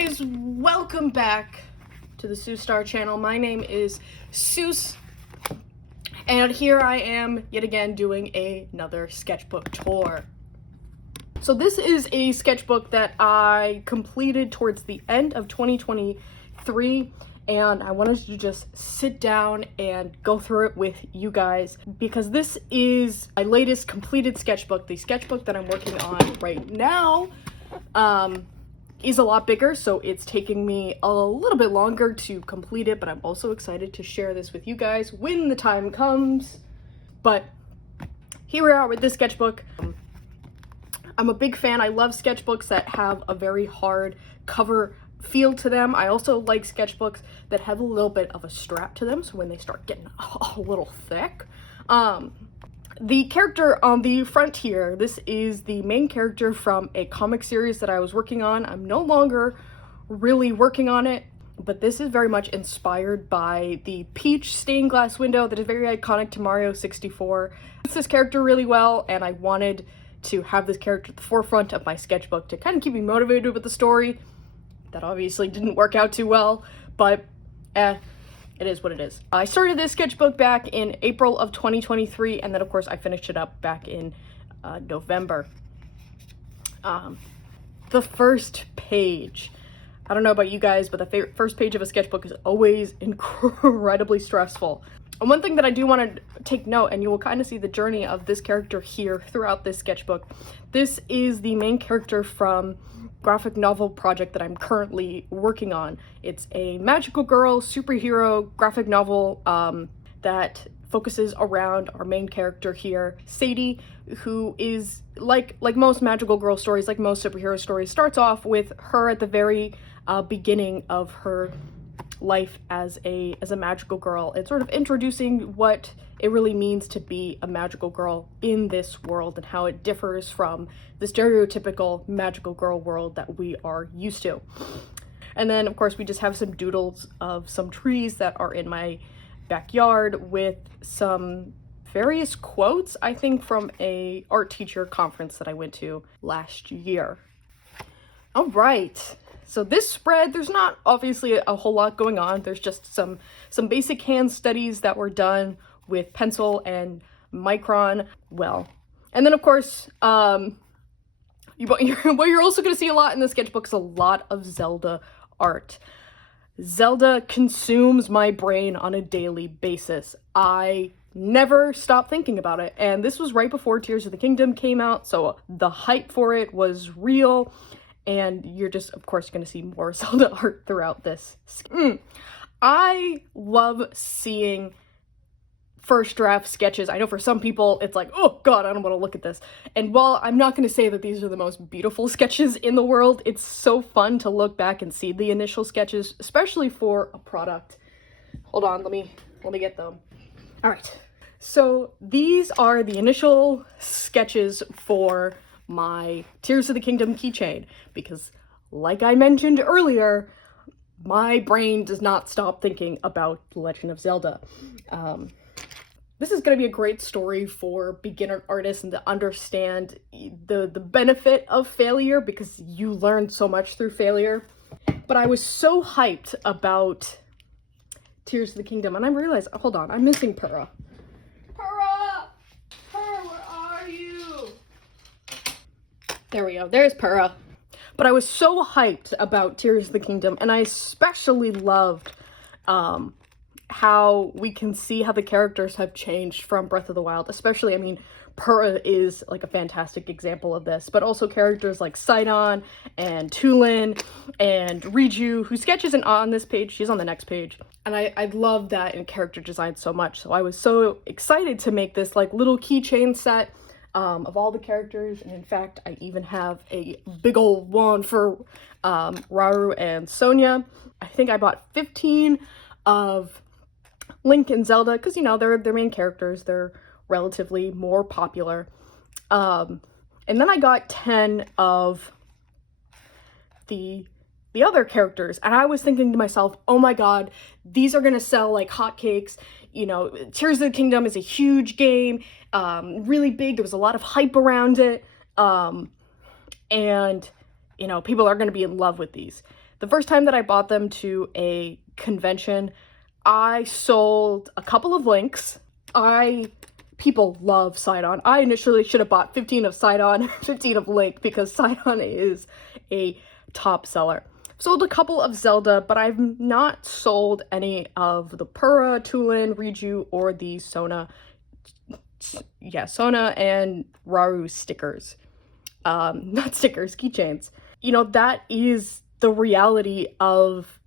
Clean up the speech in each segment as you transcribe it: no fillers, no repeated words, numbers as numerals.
guys, welcome back to the Sue Star channel. My name is Seuss, and here I am yet again doing another sketchbook tour. So this is a sketchbook that I completed towards the end of 2023, and I wanted to just sit down and go through it with you guys because this is my latest completed sketchbook. The sketchbook that I'm working on right now is a lot bigger, so it's taking me a little bit longer to complete it, but I'm also excited to share this with you guys when the time comes. But here we are with this sketchbook. I'm a big fan. I love sketchbooks that have a very hard cover feel to them. I also like sketchbooks that have a little bit of a strap to them, so when they start getting a little thick. The character on the front here, this is the main character from a comic series that I was working on. I'm no longer really working on it, but this is very much inspired by the peach stained glass window that is very iconic to Mario 64. It's this character really well, and I wanted to have this character at the forefront of my sketchbook to kind of keep me motivated with the story. That obviously didn't work out too well, but it is what it is. I started this sketchbook back in April of 2023, and then of course I finished it up back in November. The first page. I don't know about you guys, but the first page of a sketchbook is always incredibly stressful. And one thing that I do want to take note, and you will kind of see the journey of this character here throughout this sketchbook. This is the main character from graphic novel project that I'm currently working on. It's a magical girl superhero graphic novel that focuses around our main character here, Sadie, who is like most magical girl stories, like most superhero stories, starts off with her at the very beginning of her life as a magical girl. It's sort of introducing what it really means to be a magical girl in this world and how it differs from the stereotypical magical girl world that we are used to. And then of course we just have some doodles of some trees that are in my backyard with some various quotes, I think from a art teacher conference that I went to last year. All right. So this spread, there's not obviously a whole lot going on. There's just some basic hand studies that were done with pencil and micron. Well, and then of course, what you're also going to see a lot in the sketchbook is a lot of Zelda art. Zelda consumes my brain on a daily basis. I never stop thinking about it. And this was right before Tears of the Kingdom came out, so the hype for it was real. And you're just, of course, going to see more Zelda art throughout this. I love seeing first draft sketches. I know for some people, it's like, oh god, I don't want to look at this. And while I'm not going to say that these are the most beautiful sketches in the world, it's so fun to look back and see the initial sketches, especially for a product. Hold on, let me get them. All right. So these are the initial sketches for my Tears of the Kingdom keychain, because like I mentioned earlier, my brain does not stop thinking about The Legend of Zelda. This is going to be a great story for beginner artists and to understand the benefit of failure, because you learn so much through failure. But I was so hyped about Tears of the Kingdom, and I realized, hold on, I'm missing Purah. Purah, where are you? There we go, there's Purah. But I was so hyped about Tears of the Kingdom, and I especially loved how we can see how the characters have changed from Breath of the Wild. Especially, I mean, Purah is like a fantastic example of this, but also characters like Sidon and Tulin and Riju, who sketches on this page. She's on the next page. And I love that in character design so much. So I was so excited to make this like little keychain set of all the characters, and in fact I even have a big old one for Rauru and Sonia. I think I bought 15 of Link and Zelda because, you know, they're main characters, they're relatively more popular, and then I got 10 of the other characters, and I was thinking to myself, oh my god, these are gonna sell like hotcakes. You know, Tears of the Kingdom is a huge game, really big. There was a lot of hype around it, and you know, people are going to be in love with these. The first time that I bought them to a convention, I sold a couple of links. People love Sidon. I initially should have bought 15 of Sidon, 15 of Link, because Sidon is a top seller. Sold a couple of Zelda, but I've not sold any of the Pura, Tulin, Riju, or the Sona and Raru stickers. Not stickers, keychains. You know, that is the reality of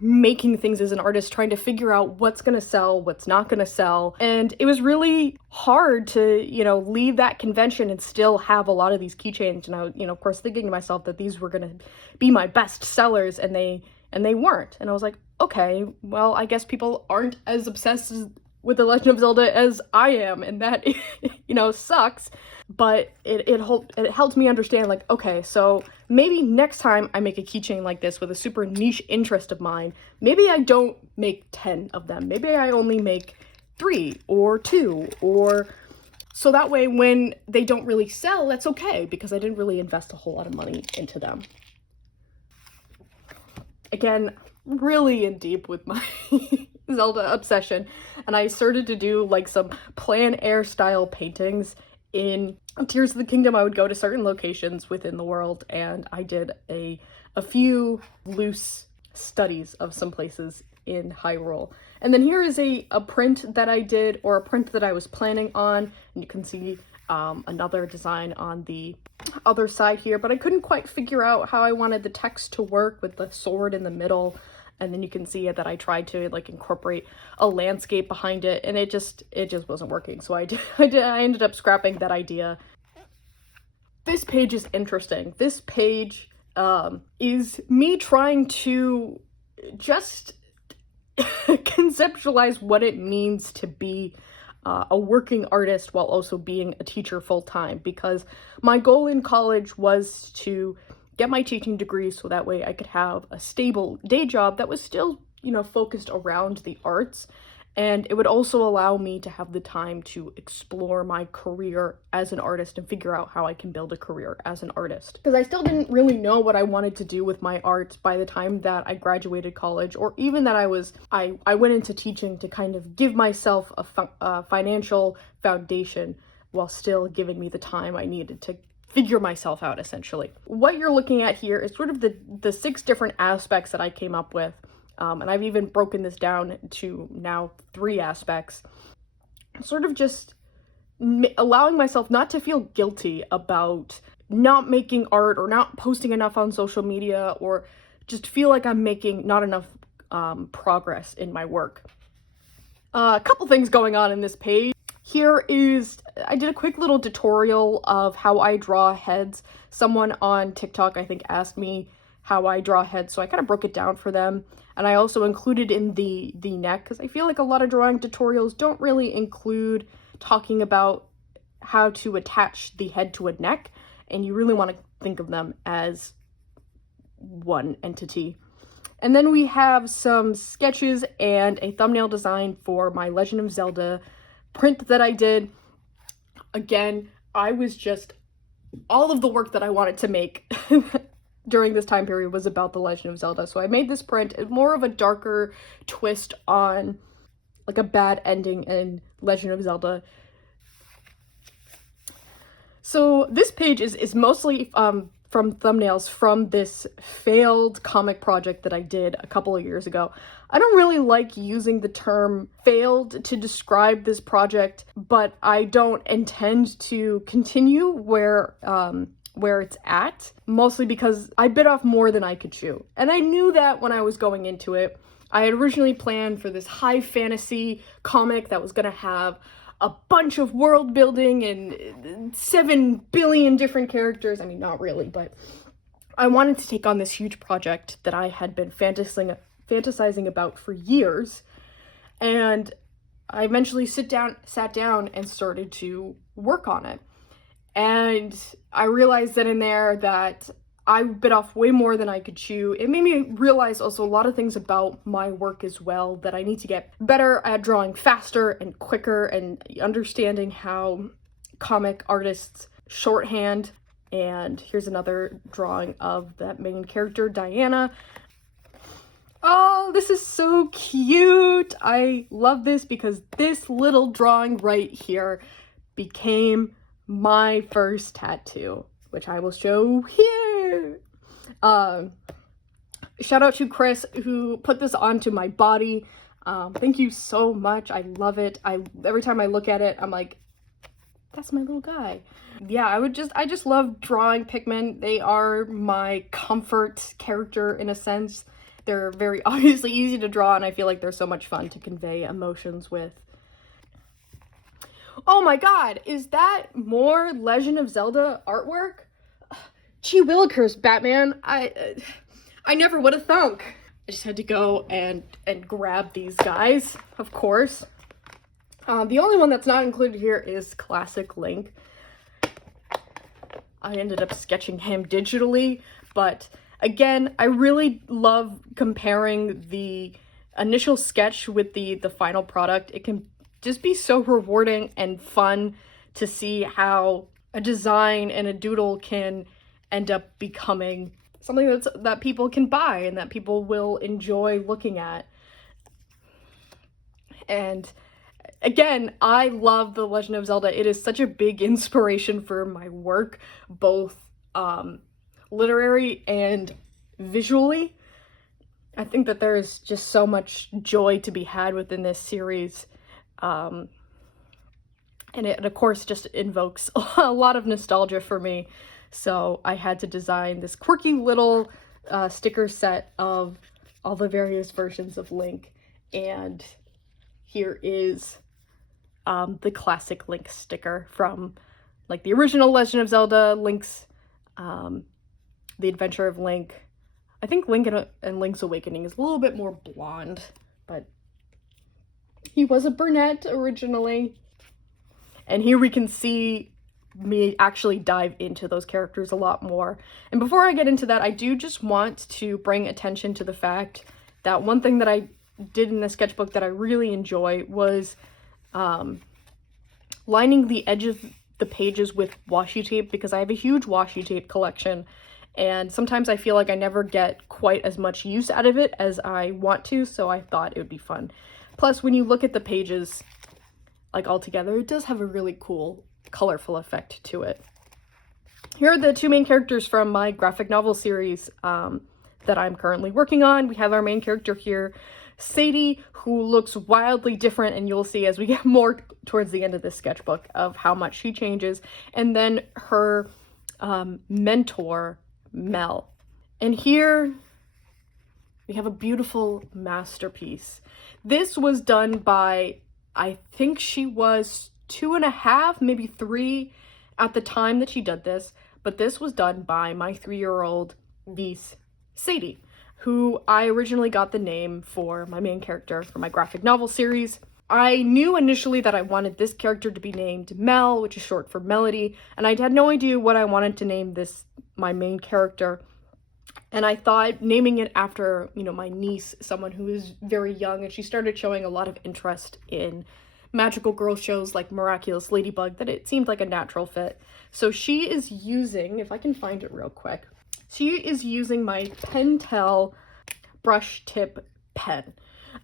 making things as an artist, trying to figure out what's gonna sell, what's not gonna sell. And it was really hard to, leave that convention and still have a lot of these keychains. And I, of course, thinking to myself that these were gonna be my best sellers, and they weren't. And I was like, okay, well, I guess people aren't as obsessed with The Legend of Zelda as I am, and that, sucks. But it helped me understand, like, okay, so maybe next time I make a keychain like this with a super niche interest of mine, maybe I don't make 10 of them. Maybe I only make 3 or 2, or so that way when they don't really sell, that's okay, because I didn't really invest a whole lot of money into them. Again, really in deep with my Zelda obsession, and I started to do like some plein air style paintings. In Tears of the Kingdom, I would go to certain locations within the world, and I did a few loose studies of some places in Hyrule. And then here is a print that I did, or a print that I was planning on, and you can see another design on the other side here, but I couldn't quite figure out how I wanted the text to work with the sword in the middle. And then you can see that I tried to like incorporate a landscape behind it, and it just wasn't working. So I ended up scrapping that idea. This page is interesting. This page is me trying to just conceptualize what it means to be a working artist while also being a teacher full-time, because my goal in college was to get my teaching degree so that way I could have a stable day job that was still, focused around the arts. And it would also allow me to have the time to explore my career as an artist and figure out how I can build a career as an artist. Because I still didn't really know what I wanted to do with my art by the time that I graduated college, or even that I went into teaching to kind of give myself a financial foundation while still giving me the time I needed to figure myself out, essentially. What you're looking at here is sort of the 6 different aspects that I came up with. And I've even broken this down to now 3 aspects. Sort of just allowing myself not to feel guilty about not making art or not posting enough on social media, or just feel like I'm making not enough progress in my work. A couple things going on in this page. Here is, I did a quick little tutorial of how I draw heads. Someone on TikTok, I think, asked me how I draw heads, so I kind of broke it down for them. And I also included in the neck, because I feel like a lot of drawing tutorials don't really include talking about how to attach the head to a neck, and you really want to think of them as one entity. And then we have some sketches and a thumbnail design for my Legend of Zelda print that I did. Again, I was just, all of the work that I wanted to make during this time period was about The Legend of Zelda. So I made this print. It's more of a darker twist on like a bad ending in Legend of Zelda. So this page is mostly from thumbnails from this failed comic project that I did a couple of years ago. I don't really like using the term failed to describe this project, but I don't intend to continue where it's at, mostly because I bit off more than I could chew. And I knew that when I was going into it. I had originally planned for this high fantasy comic that was gonna have a bunch of world building and 7 billion different characters. I mean, not really, but I wanted to take on this huge project that I had been fantasizing about for years. And I eventually sat down and started to work on it. And I realized that in there that I bit off way more than I could chew. It made me realize also a lot of things about my work as well, that I need to get better at drawing faster and quicker and understanding how comic artists shorthand. And here's another drawing of that main character, Diana. Oh, this is so cute. I love this because this little drawing right here became my first tattoo, which I will show here. Shout out to Chris who put this onto my body. Thank you so much. I love it. Every time I look at it, I'm like, that's my little guy. Yeah, I just love drawing Pikmin. They are my comfort character in a sense. They're very obviously easy to draw, and I feel like they're so much fun to convey emotions with. Oh my god, is that more Legend of Zelda artwork? Gee willikers, Batman. I never would have thunk. I just had to go and grab these guys, of course. The only one that's not included here is Classic Link. I ended up sketching him digitally, but again, I really love comparing the initial sketch with the final product. It can just be so rewarding and fun to see how a design and a doodle can end up becoming something that people can buy and that people will enjoy looking at. And again, I love The Legend of Zelda. It is such a big inspiration for my work, both literary and visually. I think that there is just so much joy to be had within this series. And it, of course, just invokes a lot of nostalgia for me. So I had to design this quirky little sticker set of all the various versions of Link. And here is the classic Link sticker from like the original Legend of Zelda, Link's, The Adventure of Link. I think Link and Link's Awakening is a little bit more blonde, but he was a brunette originally. And here we can see me actually dive into those characters a lot more. And before I get into that, I do just want to bring attention to the fact that one thing that I did in the sketchbook that I really enjoy was lining the edge of the pages with washi tape, because I have a huge washi tape collection, and sometimes I feel like I never get quite as much use out of it as I want to, so I thought it would be fun. Plus, when you look at the pages like all together, it does have a really cool, colorful effect to it. Here are the two main characters from my graphic novel series that I'm currently working on. We have our main character here, Sadie, who looks wildly different, and you'll see as we get more towards the end of this sketchbook of how much she changes. And then her mentor, Mel. And here we have a beautiful masterpiece. This was done by, I think she was 2.5, maybe 3 at the time that she did this, but this was done by my 3-year-old niece, Sadie, who I originally got the name for my main character for my graphic novel series. I knew initially that I wanted this character to be named Mel, which is short for Melody, and I had no idea what I wanted to name this, my main character. And I thought naming it after, you know, my niece, someone who is very young, and she started showing a lot of interest in magical girl shows like Miraculous Ladybug, that it seemed like a natural fit. So she is using, if I can find it real quick, she is using my Pentel brush tip pen.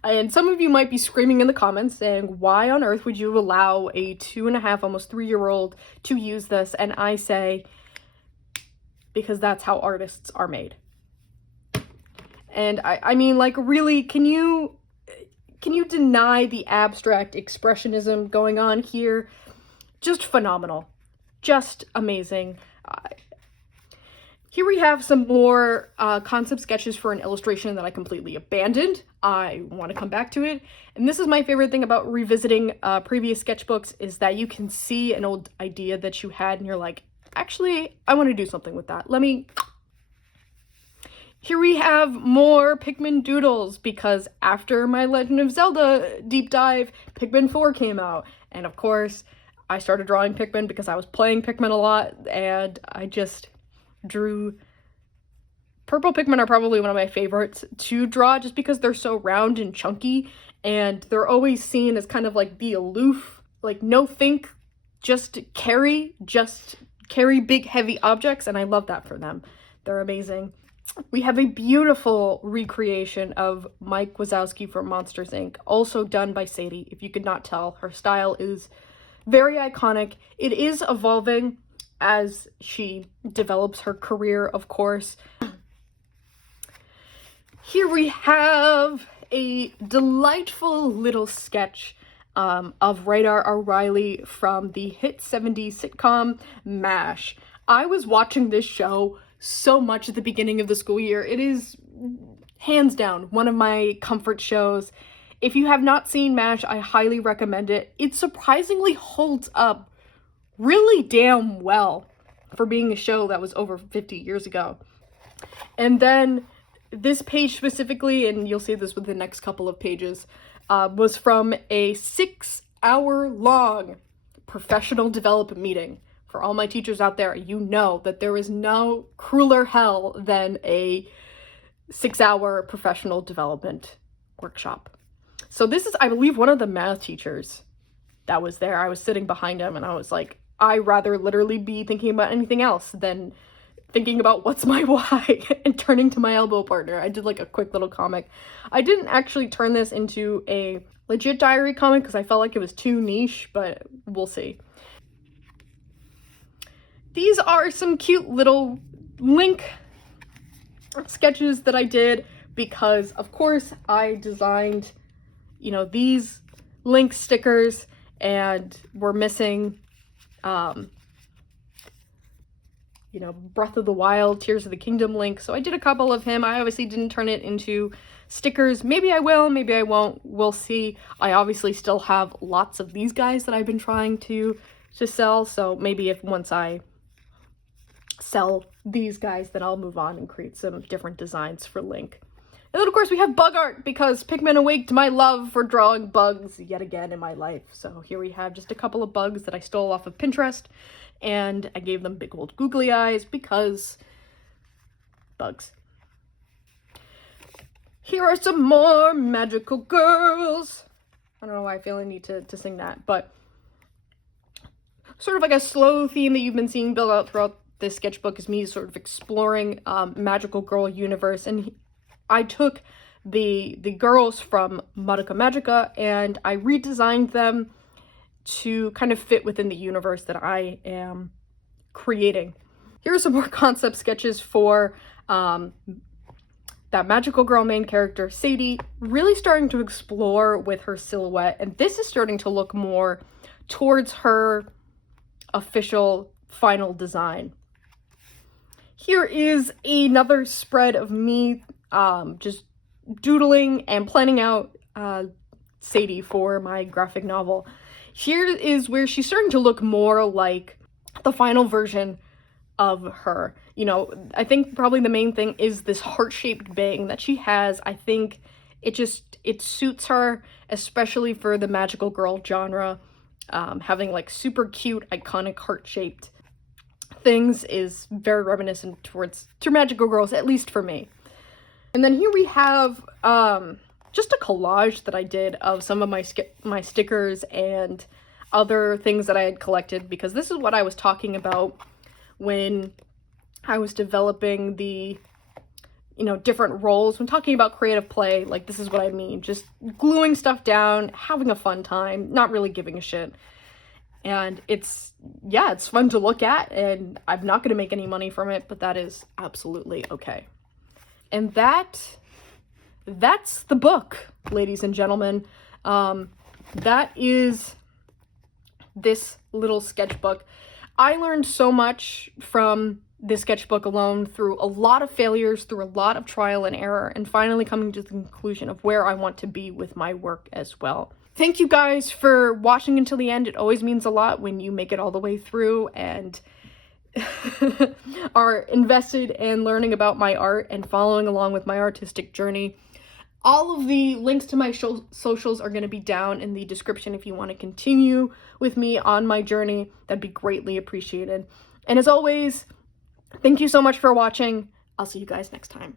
And some of you might be screaming in the comments saying, why on earth would you allow a 2.5, almost 3-year-old to use this? And I say, because that's how artists are made. And I mean, like, really, can you deny the abstract expressionism going on here? Just phenomenal. Just amazing. Here we have some more concept sketches for an illustration that I completely abandoned. I want to come back to it. And this is my favorite thing about revisiting previous sketchbooks, is that you can see an old idea that you had and you're like, actually, I want to do something with that. Here we have more Pikmin doodles, because after my Legend of Zelda deep dive, Pikmin 4 came out. And of course, I started drawing Pikmin because I was playing Pikmin a lot, and I just drew. Purple Pikmin are probably one of my favorites to draw, just because they're so round and chunky, and they're always seen as kind of like the aloof, like no think, just carry, just carry big, heavy objects, and I love that for them. They're amazing. We have a beautiful recreation of Mike Wazowski from Monsters, Inc., also done by Sadie. If you could not tell, her style is very iconic. It is evolving as she develops her career, of course. Here we have a delightful little sketch of Radar O'Reilly from the hit 70s sitcom MASH. I was watching this show so much at the beginning of the school year. It is hands down one of my comfort shows. If you have not seen MASH, I highly recommend it. It surprisingly holds up really damn well for being a show that was over 50 years ago. And then this page specifically, and you'll see this with the next couple of pages, was from a 6-hour-long professional development meeting. For all my teachers out there, you know that there is no crueler hell than a 6-hour professional development workshop. So this is, I believe, one of the math teachers that was there. I was sitting behind him and I was like, I'd rather literally be thinking about anything else than thinking about what's my why and turning to my elbow partner. I did like a quick little comic. I didn't actually turn this into a legit diary comic because I felt like it was too niche, but we'll see. These are some cute little link sketches that I did because, of course, I designed, you know, these link stickers and we're missing, you know, Breath of the Wild, Tears of the Kingdom link. So I did a couple of him. I obviously didn't turn it into stickers. Maybe I will, maybe I won't. We'll see. I obviously still have lots of these guys that I've been trying to sell. So maybe if once I sell these guys, then I'll move on and create some different designs for Link. And then of course we have bug art because Pikmin awaked my love for drawing bugs yet again in my life. So here we have just a couple of bugs that I stole off of Pinterest and I gave them big old googly eyes because bugs. Here are some more magical girls. I don't know why I feel I need to sing that, but sort of like a slow theme that you've been seeing build out throughout this sketchbook is me sort of exploring magical girl universe, and I took the girls from Madoka Magica and I redesigned them to kind of fit within the universe that I am creating. Here are some more concept sketches for that magical girl main character, Sadie, really starting to explore with her silhouette, and this is starting to look more towards her official final design. Here is another spread of me just doodling and planning out Sadie for my graphic novel. Here is where she's starting to look more like the final version of her. You know, I think probably the main thing is this heart-shaped bang that she has. I think it suits her, especially for the magical girl genre. Having like super cute, iconic heart-shaped things is very reminiscent to magical girls, at least for me. And then here we have just a collage that I did of some of my stickers and other things that I had collected, because this is what I was talking about when I was developing the, you know, different roles. When talking about creative play, like this is what I mean. Just gluing stuff down, having a fun time, not really giving a shit. And it's fun to look at, and I'm not going to make any money from it, but that is absolutely okay. And that's the book, ladies and gentlemen. That is this little sketchbook. I learned so much from this sketchbook alone, through a lot of failures, through a lot of trial and error, and finally coming to the conclusion of where I want to be with my work as well. Thank you guys for watching until the end. It always means a lot when you make it all the way through and are invested in learning about my art and following along with my artistic journey. All of the links to my socials are going to be down in the description if you want to continue with me on my journey. That'd be greatly appreciated. And as always, thank you so much for watching. I'll see you guys next time.